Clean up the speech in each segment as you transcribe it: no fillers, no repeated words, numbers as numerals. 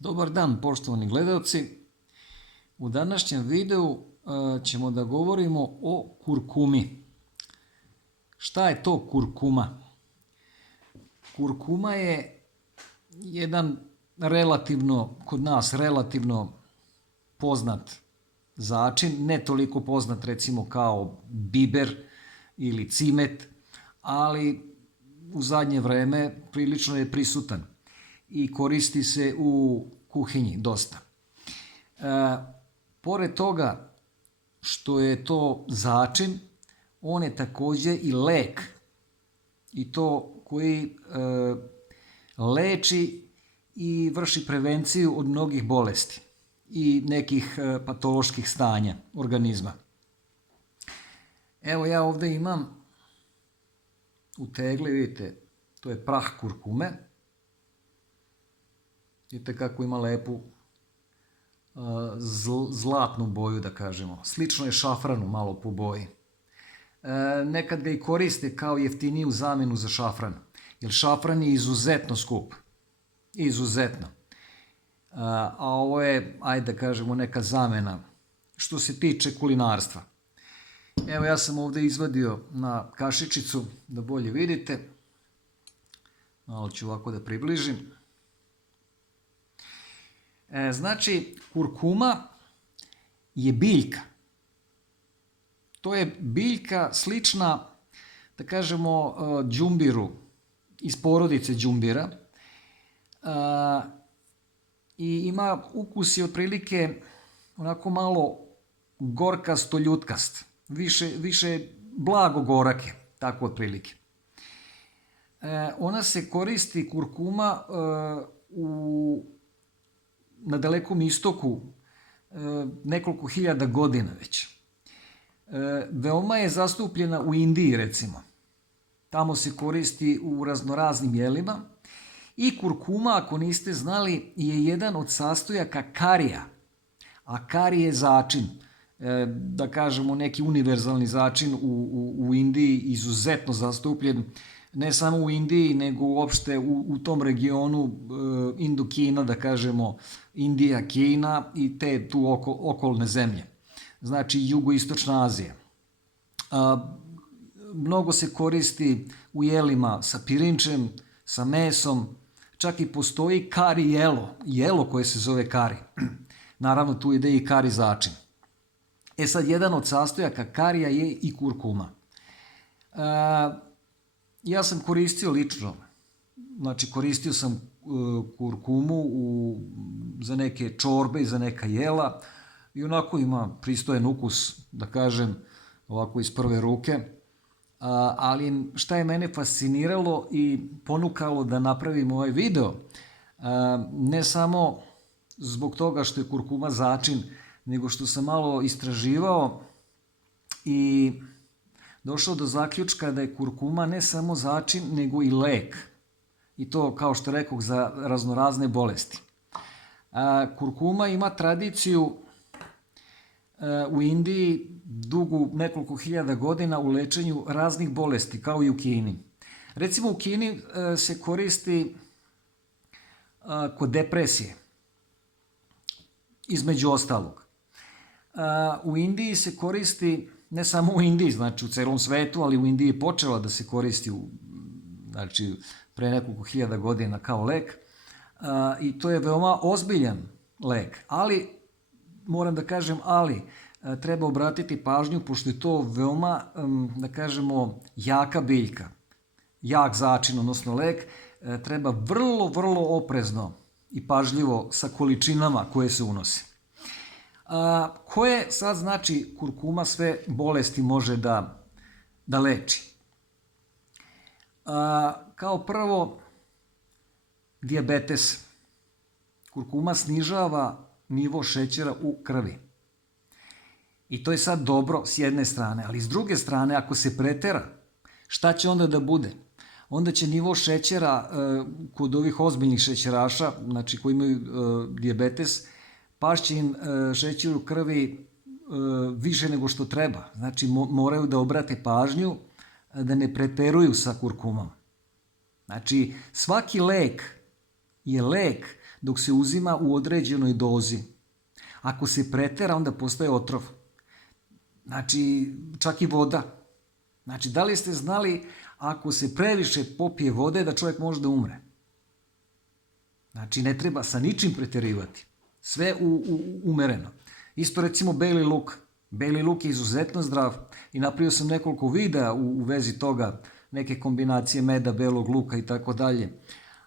Dobar dan, poštovani gledalci. U današnjem videu ćemo da govorimo o kurkumi. Šta je to kurkuma? Kurkuma je jedan kod nas relativno poznat začin, ne toliko poznat recimo kao biber ili cimet, ali u zadnje vreme prilično je prisutan i koristi se u kuhinji dosta. Pored toga što je to začin, on je takođe i lek, i to koji leči i vrši prevenciju od mnogih bolesti i nekih patoloških stanja organizma. Evo ja ovde imam u tegli, vidite, to je prah kurkume. Vidite kako ima lepu zlatnu boju, da kažemo. Slično je šafranu malo po boji. Nekad ga i koriste kao jeftiniju zamenu za šafran, jer šafran je izuzetno skup. Izuzetno. A ovo je, ajde da kažemo, neka zamena što se tiče kulinarstva. Evo ja sam ovde izvadio na kašičicu da bolje vidite. Malo ću ovako da približim. Znači, kurkuma je biljka. To je biljka slična, da kažemo, đumbiru, iz porodice đumbira. I ima ukus i otprilike onako malo gorkasto-ljutkast. Više blago gorak je, tako otprilike. Ona se koristi, kurkuma, na Dalekom istoku nekoliko hiljada godina već. Veoma je zastupljena u Indiji, recimo. Tamo se koristi u raznoraznim jelima. I kurkuma, ako niste znali, je jedan od sastojaka karija. A kari je začin, da kažemo neki univerzalni začin u Indiji, izuzetno zastupljen. Ne samo u Indiji, nego uopšte u tom regionu Indokina, da kažemo Indija, Kina i te tu okolne zemlje. Znači jugoistočna Azija. Mnogo se koristi u jelima sa pirinčem, sa mesom, čak i postoji kari jelo koje se zove kari. Naravno tu ide i kari začin. Sad, jedan od sastojaka karija je i kurkuma. Ja sam koristio lično, znači koristio sam kurkumu za neke čorbe i za neka jela i onako ima pristojan ukus, da kažem, ovako iz prve ruke. Ali šta je mene fasciniralo i ponukalo da napravim ovaj video, ne samo zbog toga što je kurkuma začin, nego što sam malo istraživao i došao do zaključka da je kurkuma ne samo začin, nego i lek. I to, kao što rekoh, za raznorazne bolesti. Kurkuma ima tradiciju u Indiji dugu nekoliko hiljada godina u lečenju raznih bolesti, kao i u Kini. Recimo u Kini se koristi kod depresije, između ostalog. U Indiji se koristi, ne samo u Indiji, znači u celom svetu, ali u Indiji je počela da se koristi znači, pre nekoliko hiljada godina kao lek. I to je veoma ozbiljan lek. Ali, moram da kažem, treba obratiti pažnju, pošto je to veoma, da kažemo, jaka biljka, jak začin, odnosno lek, treba vrlo oprezno i pažljivo sa količinama koje se unose. Koje sad, znači, kurkuma sve bolesti može da leči? Kao prvo, dijabetes. Kurkuma snižava nivo šećera u krvi. I to je sad dobro s jedne strane, ali s druge strane, ako se pretera, šta će onda da bude? Onda će nivo šećera kod ovih ozbiljnih šećeraša, znači koji imaju dijabetes, pašće im šećer u krvi više nego što treba. Znači moraju da obrate pažnju da ne preteruju sa kurkumom. Znači svaki lek je lek dok se uzima u određenoj dozi. Ako se pretera, onda postaje otrov. Znači, čak i voda. Znači, da li ste znali ako se previše popije vode da čovjek može da umre? Znači, ne treba sa ničim preterivati. Sve umereno. Isto recimo beli luk. Beli luk je izuzetno zdrav i napravio sam nekoliko videa u vezi toga, neke kombinacije meda, belog luka i tako dalje.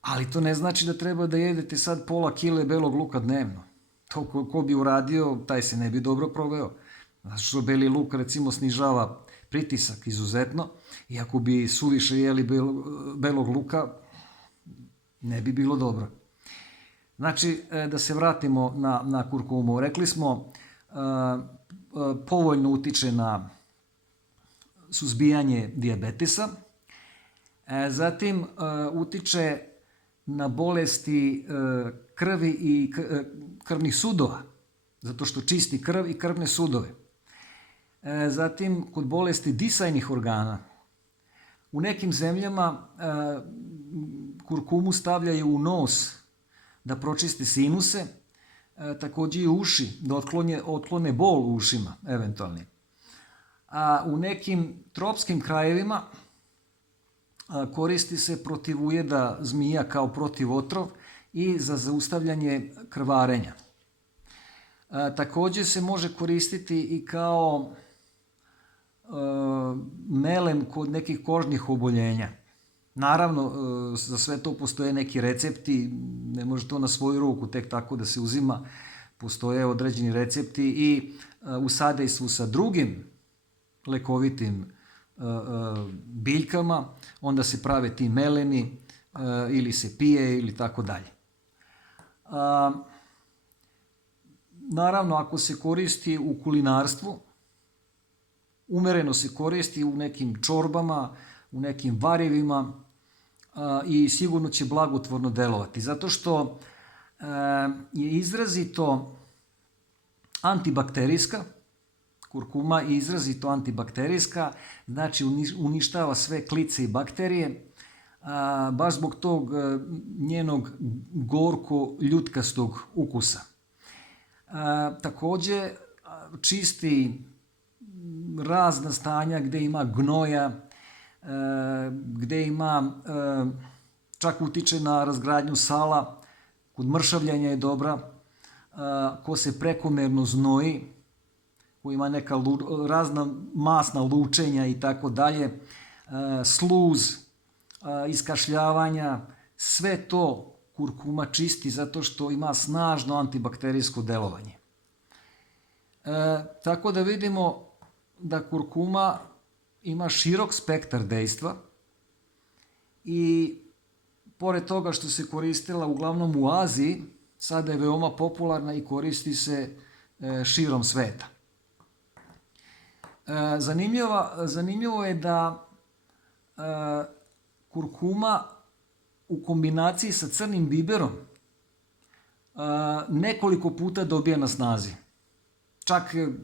Ali to ne znači da treba da jedete sad pola kile belog luka dnevno. To ko bi uradio, taj se ne bi dobro proveo. Zato što beli luk recimo snižava pritisak izuzetno i ako bi suviše jeli belog luka, ne bi bilo dobro. Znači, da se vratimo na kurkumu. Rekli smo, povoljno utiče na suzbijanje dijabetesa, zatim utiče na bolesti krvi i krvnih sudova, zato što čisti krv i krvne sudove. Zatim, kod bolesti disajnih organa. U nekim zemljama kurkumu stavljaju u nos da pročisti sinuse, također i uši, da otklone bol u ušima, eventualni. A u nekim tropskim krajevima koristi se protiv ujeda zmija kao protivotrov i za zaustavljanje krvarenja. Također se može koristiti i kao melem kod nekih kožnih oboljenja. Naravno, za sve to postoje neki recepti, ne može to na svoju ruku tek tako da se uzima. Postoje određeni recepti i u sadejstvu sa drugim lekovitim biljkama, onda se prave ti meleni ili se pije ili tako dalje. Naravno, ako se koristi u kulinarstvu, umereno se koristi u nekim čorbama, u nekim varivima i sigurno će blagotvorno delovati. Zato što je izrazito antibakterijska, kurkuma je izrazito antibakterijska, znači uništava sve klice i bakterije, baš zbog tog njenog gorko-ljutkastog ukusa. Također čisti razna stanja gdje ima gnoja, gdje ima, čak utiče na razgradnju sala, kod mršavljanja je dobra, ko se prekomerno znoji, ko ima neka razna masna lučenja i tako dalje, sluz, iskašljavanja, sve to kurkuma čisti zato što ima snažno antibakterijsko delovanje. Tako da vidimo da kurkuma ima širok spektar dejstva i pored toga što se koristila uglavnom u Aziji, sada je veoma popularna i koristi se širom sveta. Zanimljivo je da kurkuma u kombinaciji sa crnim biberom nekoliko puta dobija na snazi.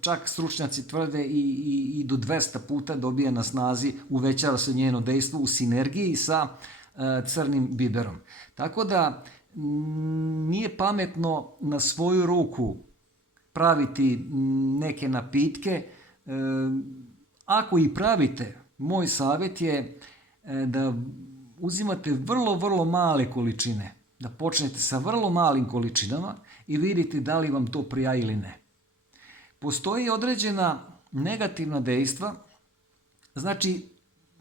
Čak stručnjaci tvrde i do 200 puta dobija na snazi, uvećava se njeno dejstvo u sinergiji sa crnim biberom. Tako da nije pametno na svoju ruku praviti neke napitke. Ako i pravite, moj savjet je da uzimate vrlo, vrlo male količine, da počnete sa vrlo malim količinama i vidite da li vam to prija ili ne. Postoji određena negativna dejstva, znači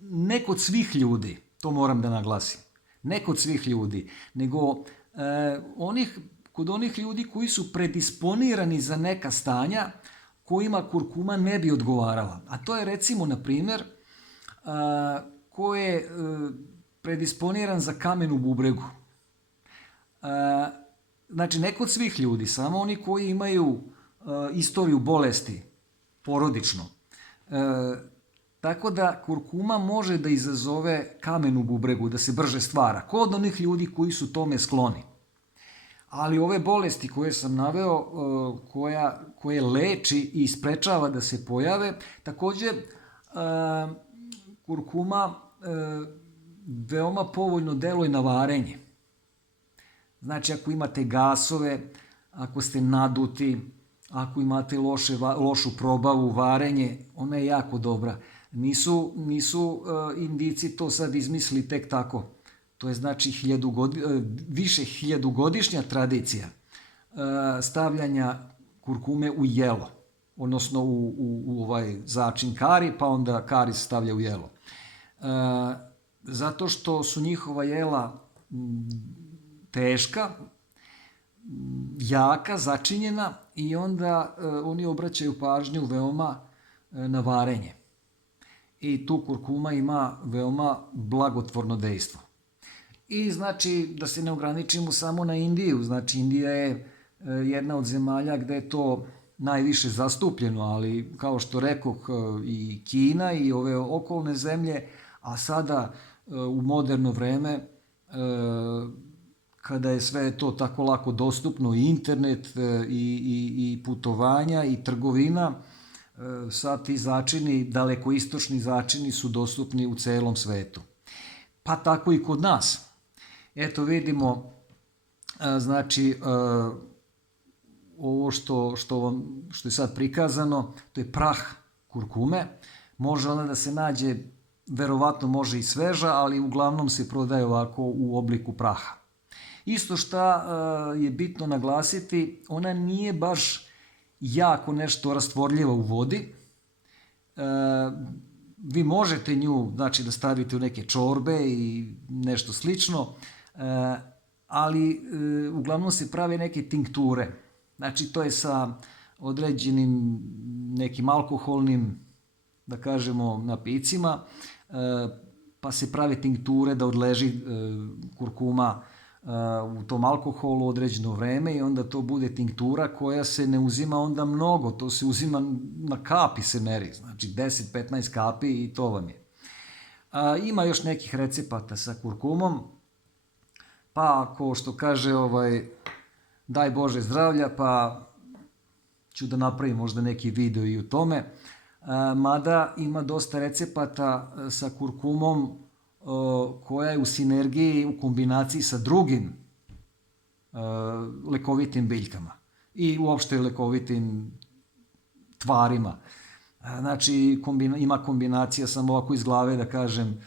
ne kod svih ljudi, to moram da naglasim, ne kod svih ljudi, nego kod onih ljudi koji su predisponirani za neka stanja kojima kurkuma ne bi odgovarala. A to je recimo, na primjer, ko je predisponiran za kamen u bubregu. Znači, ne kod svih ljudi, samo oni koji imaju istoriju bolesti, porodično. Tako da kurkuma može da izazove kamen u bubregu, da se brže stvara, kod onih ljudi koji su tome skloni. Ali ove bolesti koje sam naveo, koje leči i sprečava da se pojave, također kurkuma veoma povoljno deluje na varenje. Znači ako imate gasove, ako ste naduti, ako imate lošu probavu, varenje, ona je jako dobra. Nisu Indijci to sad izmislili tek tako. To je znači više hiljadugodišnja tradicija stavljanja kurkume u jelo, odnosno u ovaj začin kari, pa onda kari se stavlja u jelo. Zato što su njihova jela teška, jaka, začinjena i onda oni obraćaju pažnju veoma na varenje. I tu kurkuma ima veoma blagotvorno dejstvo. I znači da se ne ograničimo samo na Indiju, znači Indija je jedna od zemalja gde je to najviše zastupljeno, ali kao što rekoh i Kina i ove okolne zemlje, a sada u moderno vreme kada je sve to tako lako dostupno, i internet, i putovanja, i trgovina, sad ti začini, dalekoistočni začini su dostupni u celom svetu. Pa tako i kod nas. Eto vidimo, znači, ovo što je sad prikazano, to je prah kurkume. Može ona da se nađe, verovatno može i sveža, ali uglavnom se prodaje ovako u obliku praha. Isto šta je bitno naglasiti, ona nije baš jako nešto rastvorljiva u vodi. Vi možete nju, znači, da stavite u neke čorbe i nešto slično, ali uglavnom se prave neke tinkture. Znači, to je sa određenim nekim alkoholnim, da kažemo, napicima, pa se prave tinkture da odleži kurkuma u tom alkoholu određeno vreme i onda to bude tinktura koja se ne uzima onda mnogo, to se uzima na kapi se meri, znači 10-15 kapi i to vam je. Ima još nekih recepata sa kurkumom, pa ako što kaže daj Bože zdravlja, pa ću da napravim možda neki video i o tome, mada ima dosta recepata sa kurkumom koja je u sinergiji, u kombinaciji sa drugim lekovitim biljkama i uopšte lekovitim tvarima. Znači, ima kombinacija, samo ovako iz glave da kažem,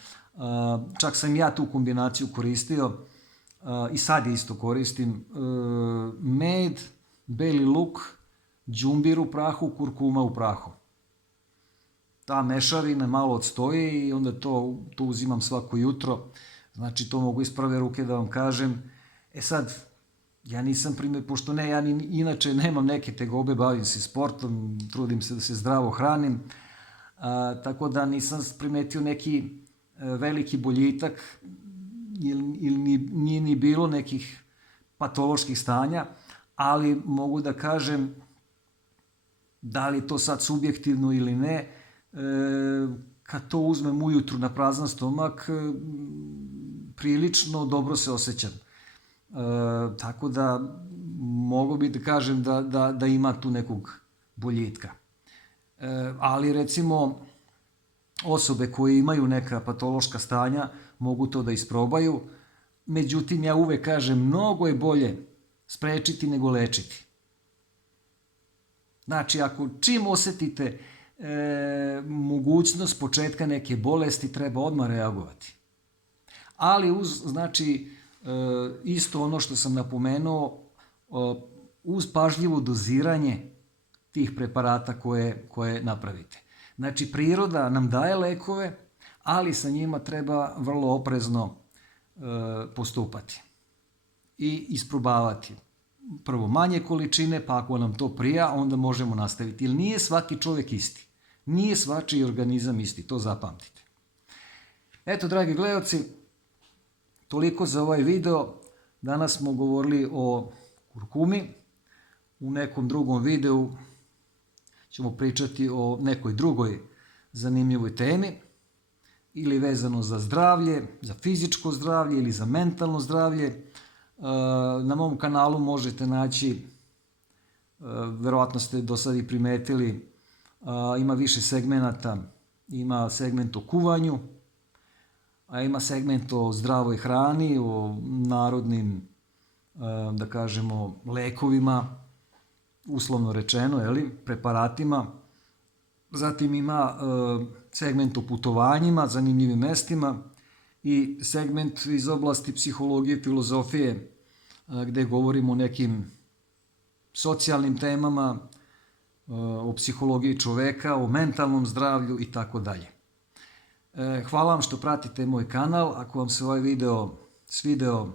čak sam ja tu kombinaciju koristio i sad isto koristim, med, beli luk, đumbir u prahu, kurkuma u prahu. Ta mešavina malo odstoji i onda to uzimam svako jutro. Znači, to mogu iz prve ruke da vam kažem. Sad, ja nisam pošto ja inače nemam neke tegobe, bavim se sportom, trudim se da se zdravo hranim, tako da nisam primetio neki veliki boljitak ili nije ni bilo nekih patoloških stanja, ali mogu da kažem, da li je to sad subjektivno ili ne, kad to uzmem ujutru na prazan stomak, prilično dobro se osjećam. Tako da mogu bi da kažem da ima tu nekog boljitka. Ali recimo osobe koje imaju neka patološka stanja mogu to da isprobaju. Međutim, ja uvek kažem, mnogo je bolje sprečiti nego lečiti. Znači, ako čim osetite mogućnost početka neke bolesti, treba odmah reagovati. Ali znači, isto ono što sam napomenuo, uz pažljivo doziranje tih preparata koje napravite. Znači, priroda nam daje lekove, ali sa njima treba vrlo oprezno postupati i isprobavati. Prvo manje količine, pa ako nam to prija, onda možemo nastaviti. Jer nije svaki čovjek isti. Nije svačiji organizam isti, to zapamtite. Eto, dragi gledalci, toliko za ovaj video. Danas smo govorili o kurkumi. U nekom drugom videu ćemo pričati o nekoj drugoj zanimljivoj temi, ili vezano za zdravlje, za fizičko zdravlje ili za mentalno zdravlje. Na mom kanalu možete naći, verovatno ste do sad i primetili, ima više segmenata. Ima segment o kuvanju, a ima segment o zdravoj hrani, o narodnim da kažemo, lekovima, uslovno rečeno, preparatima. Zatim ima segment o putovanjima, zanimljivim mestima i segment iz oblasti psihologije, filozofije, gde govorimo o nekim socijalnim temama, o psihologiji čoveka, o mentalnom zdravlju i tako dalje. Hvala vam što pratite moj kanal. Ako vam se ovaj video svideo,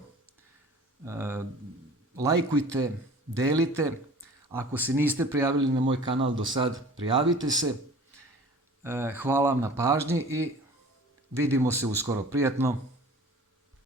lajkujte, delite. Ako se niste prijavili na moj kanal do sad, prijavite se. Hvala vam na pažnji i vidimo se uskoro. Prijatno!